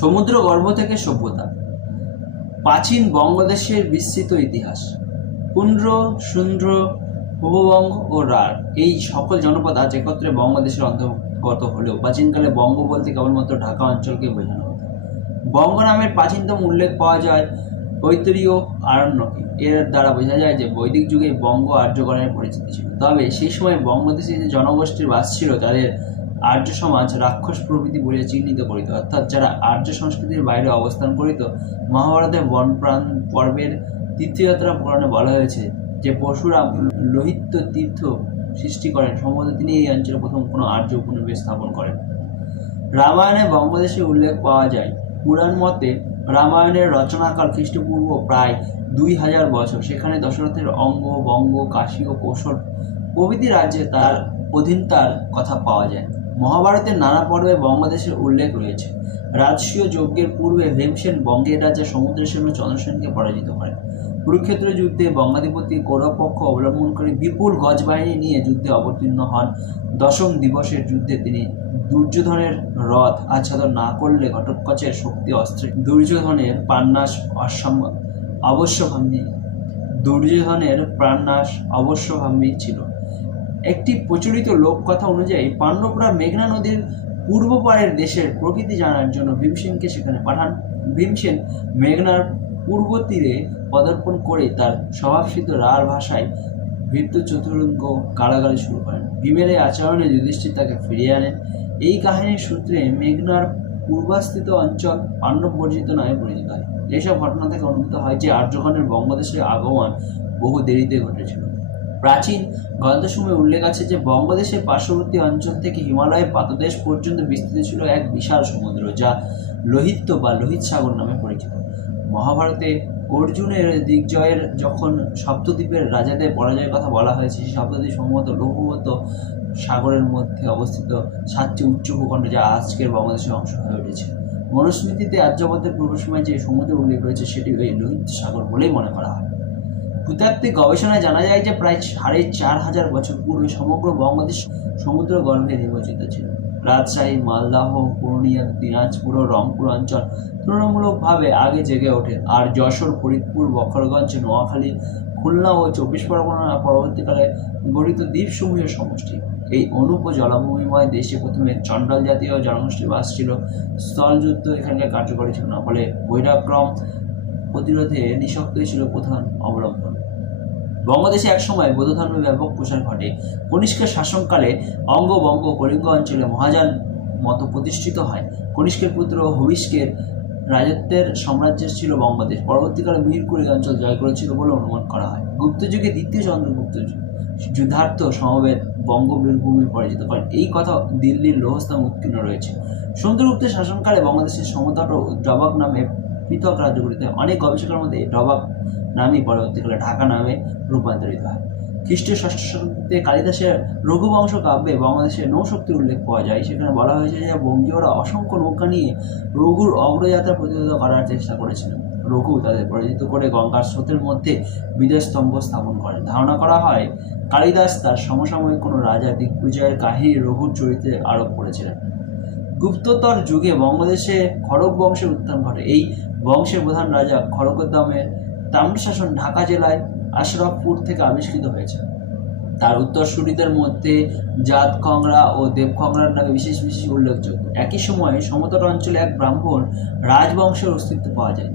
সমুদ্র গর্ভ থেকে সভ্যতা। প্রাচীন বঙ্গদেশের বিস্তৃত ইতিহাস। পুন্ড্র, সুন্দ্র ভূবঙ্গ ও রার এই সকল জনপদ আজ একত্রে বঙ্গদেশের অন্তর্গত হলেও প্রাচীনকালে বঙ্গ বলতে কেবলমাত্র ঢাকা অঞ্চলকে বোঝানো হতো। বঙ্গ নামের প্রাচীনতম উল্লেখ পাওয়া যায় ঐতরীয় আরণ্যকে। এর দ্বারা বোঝা যায় যে বৈদিক যুগে বঙ্গ আর্যগণের পরিচিতি ছিল। তবে সেই সময় বঙ্গদেশে যে জনগোষ্ঠীর বাস ছিল, তাদের আর্য সমাজ রাক্ষস প্রভৃতি বলে চিহ্নিত করিত। অর্থাৎ যারা আর্য সংস্কৃতির বাইরে অবস্থান করিত মহাভারতের বনপ্রাণ পর্বের তীর্থযাত্রা পুরাণে বলা হয়েছে যে পরশুরাম লোহিত্য তীর্থ সৃষ্টি করেন। সম্ভবত তিনি এই অঞ্চলে প্রথম কোনো আর্য উপনিবেশ স্থাপন করেন। রামায়ণে বঙ্গদেশে উল্লেখ পাওয়া যায়, পুরাণ মতে রামায়ণের রচনাকাল খ্রিস্টপূর্ব প্রায় দুই হাজার বছর। সেখানে দশরথের অঙ্গ, বঙ্গ, কাশী ও কৌশল প্রভৃতি রাজ্যে তার অধীনতার কথা পাওয়া যায়। মহাভারতের নানা পর্বে বঙ্গদেশের উল্লেখ রয়েছে। রাজসীয় যজ্ঞের পূর্বে ভীমসেন বঙ্গের রাজা সমুদ্রসেন চন্দ্রসেনকে পরাজিত করেন। কুরুক্ষেত্র যুদ্ধে বঙ্গাধিপতি কৌরব পক্ষ অবলম্বন করে বিপুল গজ বাহিনী নিয়ে যুদ্ধে অবতীর্ণ হন। দশম দিবসের যুদ্ধে তিনি দুর্যোধনের রথ আচ্ছাদন না করলে ঘটোৎকচের শক্তি অস্ত্রে দুর্যোধনের প্রাণনাশ অসম্ভব অবশ্যভাম্বী দুর্যোধনের প্রাণনাশ অবশ্যভাম্বী ছিল। একটি প্রচলিত লোককথা অনুযায়ী পাণ্ডবরা মেঘনা নদীর পূর্ব পাড়ের দেশের প্রকৃতি জানার জন্য ভীমসেনকে সেখানে পাঠান। ভীমসেন মেঘনার পূর্ব তীরে পদার্পণ করে তার স্বভাবসিদ্ধ রার ভাষায় ভৃত্য চতুরঙ্গ গালাগালি শুরু করেন। ভীমের এই আচরণে যুধিষ্ঠির তাকে ফিরিয়ে আনেন। এই কাহিনীর সূত্রে মেঘনার পূর্বাস্থিত অঞ্চল পাণ্ডব বর্জিত নামে পরিচিত হয়। এইসব ঘটনা থেকে অনুভূত হয় যে আর্যগণের বঙ্গদেশে আগমন বহু দেরিতে ঘটেছিল। প্রাচীন গ্রন্থসমূহে উল্লেখ আছে যে বঙ্গদেশের পার্শ্ববর্তী অঞ্চল থেকে হিমালয়ের পাদদেশ পর্যন্ত বিস্তৃত ছিল এক বিশাল সমুদ্র, যা লোহিত বা লোহিত সাগর নামে পরিচিত। মহাভারতে অর্জুনের দিগ্জয়ের যখন সপ্তদ্বীপের রাজাদের পরাজয়ের কথা বলা হয়েছে, সেই সপ্তদ্বীপ সম্ভবত লঘুবত সাগরের মধ্যে অবস্থিত সাতটি উচ্চ ভূখণ্ড যা আজকের বাংলাদেশের অংশ হয়ে উঠেছে। মনুস্মৃতিতে আর্যপথের পূর্বসময় যে সমুদ্রের উল্লেখ রয়েছে সেটি ওই লোহিত সাগর বলেই মনে করা হয়। ভূতাত্ত্বিক গবেষণায় জানা যায় যে প্রায় সাড়ে চার হাজার বছর পূর্বে সমগ্র বঙ্গদেশ সমুদ্র গর্ভে নিমজ্জিত ছিল। রাজশাহী, মালদাহ, পুরুলিয়া, দিনাজপুর ও রংপুর অঞ্চল তুলনামূলকভাবে আগে জেগে ওঠে। আর যশোর, ফরিদপুর, বখরগঞ্জ, নোয়াখালী, খুলনা ও চব্বিশ পরগনা পরবর্তীকালে গঠিত দ্বীপসমূহের সমষ্টি। এই অনুপ জলাভূমিময় দেশে প্রথমে চণ্ডাল জাতীয় জনগোষ্ঠী বাস ছিল। স্থলযুদ্ধ এখানকার কার্যকরী ছিল না, ফলে বৈরাক্রম প্রতিরোধে নিঃশক্তই ছিল প্রধান অবলম্বন। বঙ্গদেশে একসময় বৌদ্ধ ধর্মের ব্যাপক প্রসার ঘটে। কনিষ্কের শাসনকালে অঙ্গবঙ্গ কলিঙ্গ অঞ্চলে মহাযান মত প্রতিষ্ঠিত হয়। কনিষ্কের পুত্র হবিষ্কের রাজত্বের সাম্রাজ্য ছিল বঙ্গদেশ। পরবর্তীকালে মিহিরকুড়ি অঞ্চল জয় করেছিল বলে অনুমান করা হয়। গুপ্তযুগে দ্বিতীয় চন্দ্রগুপ্ত যুদ্ধার্থ সমবেত বঙ্গবীরভূমি পরাজিত করেন এই কথা দিল্লির লোহস্থান উৎকীর্ণ রয়েছে। চন্দ্রগুপ্তের শাসনকালে বাংলাদেশের সমতট ও ডবাক নামে পৃথক রাজ্যগুলিতে অনেক গবেষকের মধ্যে ডবাক নামই পরবর্তীকালে ঢাকা নামে রূপান্তরিত হয়। খ্রিস্টীয় ষষ্ঠ শতাব্দীতে কালিদাসের রঘুবংশ কাব্যে বাংলাদেশের নৌশক্তির উল্লেখ পাওয়া যায়। সেখানে বলা হয়েছে যে বঙ্গীয়রা অসংখ্য নৌকা নিয়ে রঘুর অগ্রযাত্রা প্রতিরোধ করার চেষ্টা করেছিলেন। রঘু তাদের পরাজিত করে গঙ্গার স্রোতের মধ্যে বিজয়স্তম্ভ স্থাপন করেন। ধারণা করা হয়, কালিদাস তার সমসাময়িক কোনো রাজা দিগ্বিজয়ের কাহিনী রঘুর চরিত্রে আরোপ করেছিলেন। গুপ্ততর যুগে বঙ্গদেশে খড়গ বংশের উত্থান ঘটে। এই বংশের প্রধান রাজা খড়গোদ্দামের তাম্রশাসন ঢাকা জেলায় আশরাফপুর থেকে আবিষ্কৃত হয়েছে। তার উত্তরসূরিদের মধ্যে জাত খংরা ও দেব খংরার নামে বিশেষ বিশেষ উল্লেখযোগ্য। একই সময়ে সমতট অঞ্চলে এক ব্রাহ্মণ রাজবংশের অস্তিত্ব পাওয়া যায়।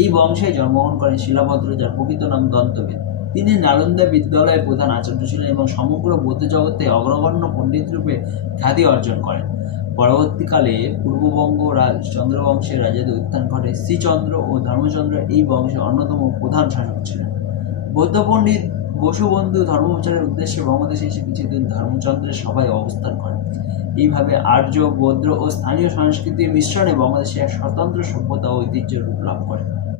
এই বংশে জন্মগ্রহণ করেন শিলাভদ্র, যার প্রকৃত নাম দন্তবেদ। তিনি নালন্দা বিদ্যালয়ের প্রধান আচার্য ছিলেন এবং সমগ্র বৌদ্ধ জগতে অগ্রগণ্য পণ্ডিত রূপে খ্যাতি অর্জন করেন। পরবর্তীকালে পূর্ববঙ্গ রাজ চন্দ্রবংশের রাজাদের উত্থান ঘটে। শ্রীচন্দ্র ও ধর্মচন্দ্র এই বংশের অন্যতম প্রধান শাসক ছিলেন। বৌদ্ধ পণ্ডিত বসুবন্ধু ধর্মপ্রচারের উদ্দেশ্যে বঙ্গদেশে এসে কিছুদিন ধর্মচন্দ্রের সভায় অবস্থান করেন। এইভাবে আর্য, বৌদ্ধ ও স্থানীয় সংস্কৃতির মিশ্রণে বাংলাদেশে এক স্বতন্ত্র সভ্যতা ও ঐতিহ্যের রূপ লাভ করে